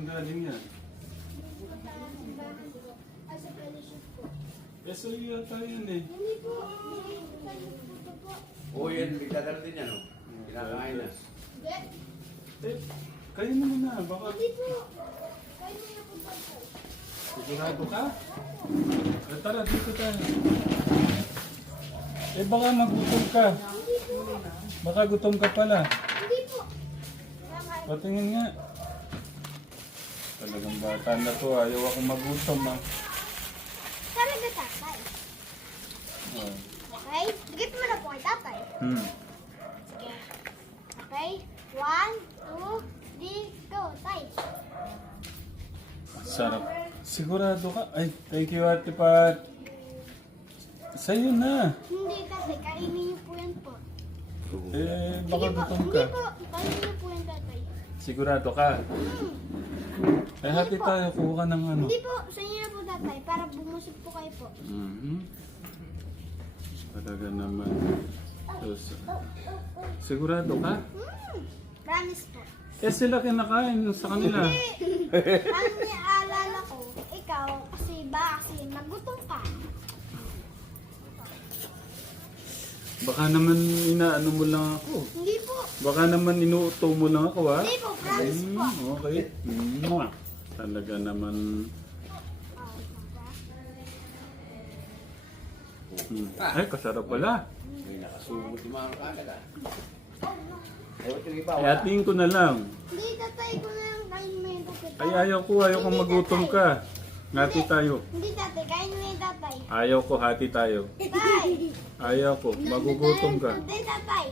Saan galing yan? Ay, sa fellowship po. Eh, so yata yun eh. Hindi po. Fellowship po po. Oo, yan. Bigladal din yan, oh. Kinakain na. Hindi. Eh, kayo na muna. Baka Hindi po. Kayo na yung punta po. sigurado ka. Eh, tara, dito tayo. Eh, baka magutom ka. Hindi po. Baka gutom ka pala. Hindi po. Patingin nga. Talagang bata na to. Ayaw akong magutom ah. Talaga tatay. Oh. Okay? Dikit mo na po kay tatay. Hmm. Sige. Okay? One, two, three, go. Tay. Sarap. Sigurado ka? Ay, thank you, Ate Pat. Sa'yo na. Hindi tatay. Kainin niyo po yan po. Eh, Sige baka po. gutom Hindi ka. po. Kainin niyo po yan tatay. Sigurado ka. Eh, hati tayo. Kuha ka ng ano. Hindi po. Sa inyo na po tatay. Para bumusog po kayo po. Mhm. Talaga naman. Sus. Sigurado ka? Hmm. Promise po. Eh, sila kinakain sa kanila. Ang niaalala ko, ikaw, kasi ba, kasi nagutom ka. Baka naman inaano mo lang ako. Hindi po. Baka naman inuuto mo lang ako, ha? Hindi po. Promise po. Mm, okay. Mm, talaga naman. Mm. Ay, kasarap pala. May nakasubot yung mga kagad, ah. Iba, Eh, wala. ating ko na lang. Hindi, tatay ko na lang kain mo yung tatay. Ay, ayaw ko. Ayaw ko magutom ka. Ngati tayo. Hindi tatay, kain mo yung tatay. Ayaw ko, hati tayo. Tay! Ayaw ko, magugutom ka. Hindi tatay.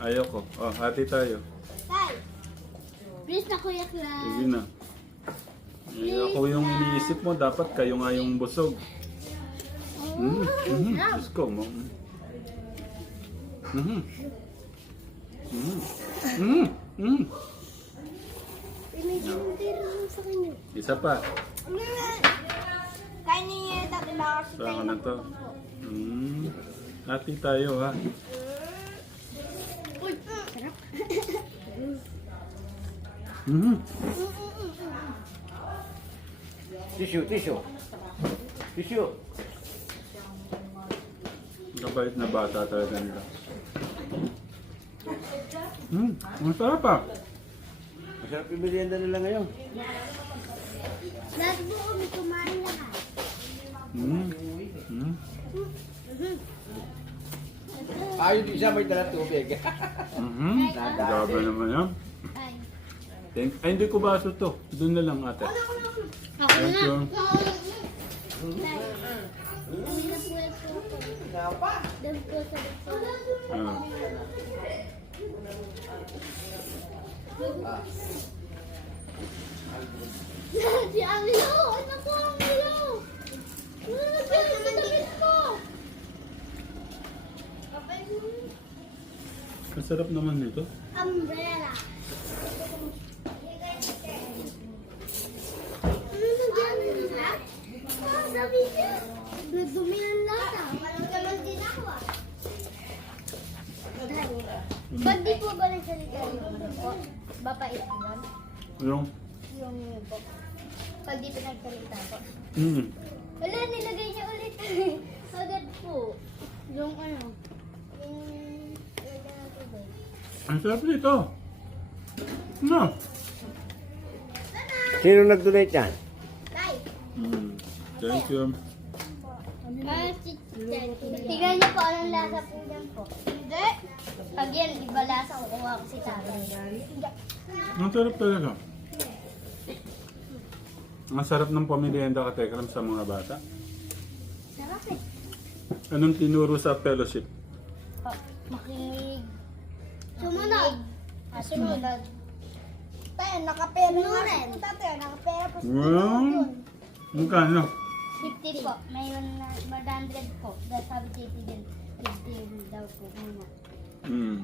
Ayaw ko. Oh, hati tayo. Tay! Please na kuya Clan. Sige na. Eh, ako yung iniisip mo, dapat kayo nga yung busog. Mm, mm, Diyos ko mo. Mm, mm, mm, mm. Medyo hindi rin sa kanya. Isa pa. Kain niyo yung baka kasi Saan kayo ka na to? Mm. Hati tayo ha. Sarap. Mm. Tissue, tissue. Tissue. Kabait na bata talaga nila. Mm, ang sarap ah. Masarap yung merienda nila ngayon. Lahat po kami kumain lahat. Mm. Mm. Ayun din siya, may dala tubig. Mhm. Grabe naman yan. Ay. Thank, ay, hindi ko baso to. Doon na lang ate. Ako Thank you. Ah. Si Amilo! Ano ko Amilo? Ano nagkaroon sa damit ko? Masarap naman nito. Umbrella. Ano? Ah. Nagdumi ng lata. Walang gaman din ako ah. Ba't di po ba nagsalita yung ano? Bapait yun? Yung, Yung po. Pag di pinagsalita po. mm. Wala, nilagay niya ulit. Agad po. Yung ano. Yung... Lagyan ng tubig. Ang sarap nito. No. Sino nag-donate yan? Tay! Mm. Thank you. Tignan niyo po anong lasa po yan po. Hindi. Pag yan, iba lasa ko kuha ko si tatay. Ang sarap talaga. Ang sarap ng pamilienda ka Tekram sa mga bata. Sarap eh. Anong tinuro sa fellowship? Pa, makinig. Sumunod. Ah, sumunod. Tayo, nakapera na rin. Tayo, nakapera po sa Wow. Magkano? 50 po. Mayroon na 100 po. Dahil sabi titi din, 50 daw po muna. Mm.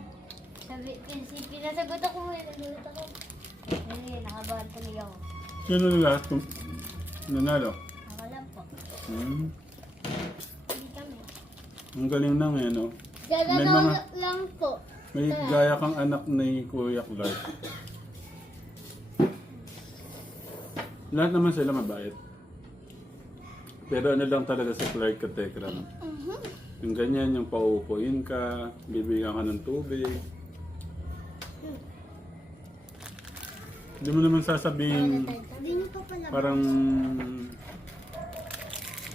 Sabi, pinsi, pinasagot ako. Nagulat ako. Hindi, nakabahan tuloy ako. Sino yung lahat kung nanalo? Ako lang po. Mm. Hindi kami. Ang galing na ngayon, no? Mga- lang po. May gaya kang anak ni Kuya Clark. Lahat naman sila mabait. Pero ano lang talaga sa Clark Katekram. Yung ganyan, yung pauupuin ka, bibigyan ka ng tubig. Hindi mo naman sasabihin pala. parang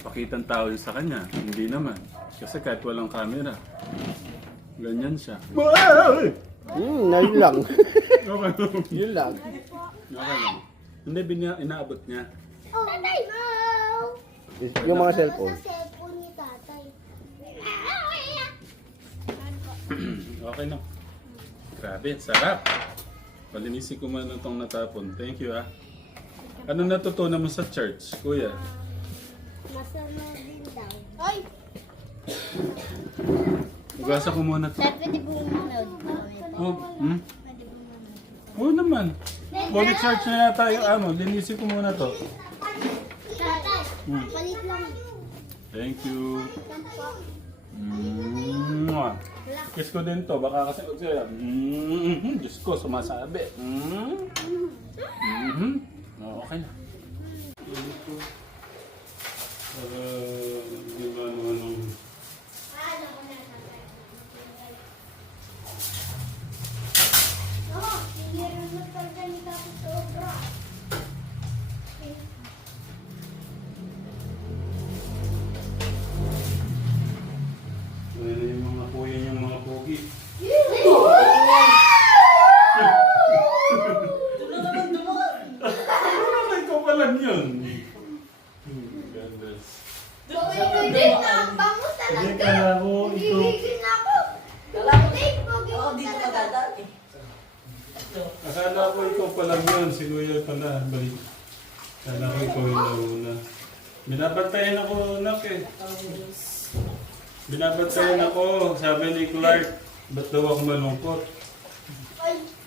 pakitang tao yun sa kanya. Hindi naman. Kasi kahit walang camera, ganyan siya. Hmm, na yun lang. Okay lang. yun lang. Okay lang. Hindi, binia, inaabot niya. Oh, tatay! No! Yung mga cellphone. Sa cellphone ni tatay. Okay na. Grabe, sarap. Palinisin ko man itong natapon. Thank you ah. Ano natutunan mo sa church, kuya? Masama din daw. Ay! Ugasa ko muna to. Sir, pwede po manood. Oh, hmm? Oo naman. Holy church na yata yung ano. Linisin ko muna to. Hmm. Thank you. Mwah. Kiss ko din to. Baka kasi huwag sila. Mm-hmm. Diyos ko, sumasabi. Mm-hmm. Mm-hmm. Oh, okay na. Uh, goodness. Hindi na, bango Hindi talaga. kala ko ikaw. Gigigil na ako. Hindi, pogi oh, ko talaga. eh. Akala ko ikaw pa lang yun. Si kuya pala. Balik. Akala ko ikaw yung nauna. Binabantayan ako, nak eh. Binabantayan ako. Sabi ni Clark, ba't daw ako malungkot? Ay.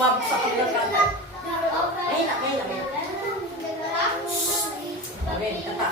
Umabot sa kabilang kanta. Ngayon na, ngayon na, ngayon. Shhh! Ngayon, kanta.